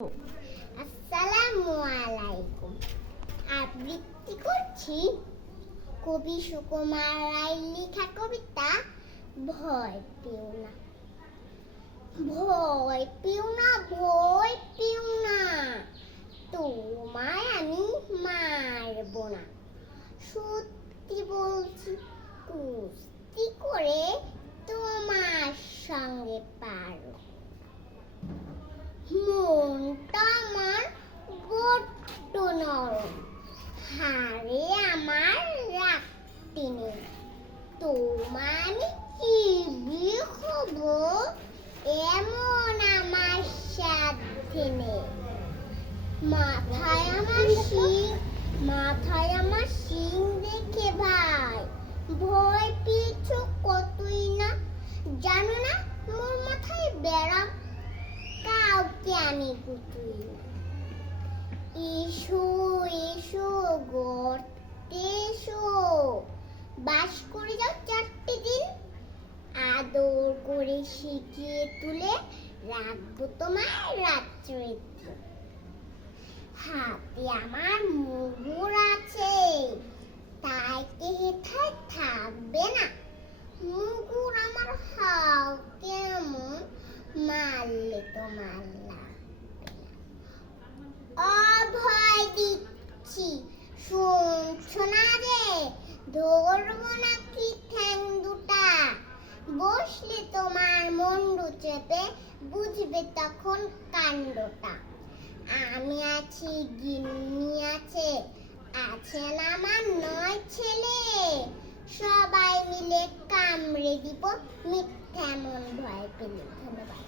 আসসালামু আলাইকুম। আবৃত্তি করছি কবি সুকুমার রায়ের লেখা কবিতা ভয় পেও না। ভয় পেও না, ভয় পেও না, তোমায় আমি মারব না। সত্যি বলছি, কুস্তি করে তোমার সঙ্গে পারব। মনটা আমার বড্ড নরম, হাড়ে আমার রাখতে নেই। তোমায় আমি চিবিয়ে খাবো এমন আমার সাধ্যে নেই। মাথায় আমার শিং দেখে ভাই ভয় পেয়েছ কতই না। জানো না মোর মাথায় বেড়াম, কাউকে আমি গুতুই না। এসো এসো গর্তে এসো, বাস করে যাও 4টে দিন। আদর করে শিখিয়ে তুলে রাখবো তোমার রাত্রে। হাতে আমার মুগুর আছে, তাই কে হেথায় থাকবে না। মুগুর আমার হাও কেমন, মারলে তোমার লাগবে না। অভয় দিচ্ছি, শুনছো না যে? ধরবো নাকি ঠ্যাং দুটা, বসলে তোমার মুন্ডু চেপে বুঝবে তখন কাণ্ডটা। আমি আছি, গিন্নি আছে, আছেন আমার 9 ছেলে। সবাই মিলে কামড়ে দিব মিথ্যা মন ভয় পেলে। ধন্যবাদ।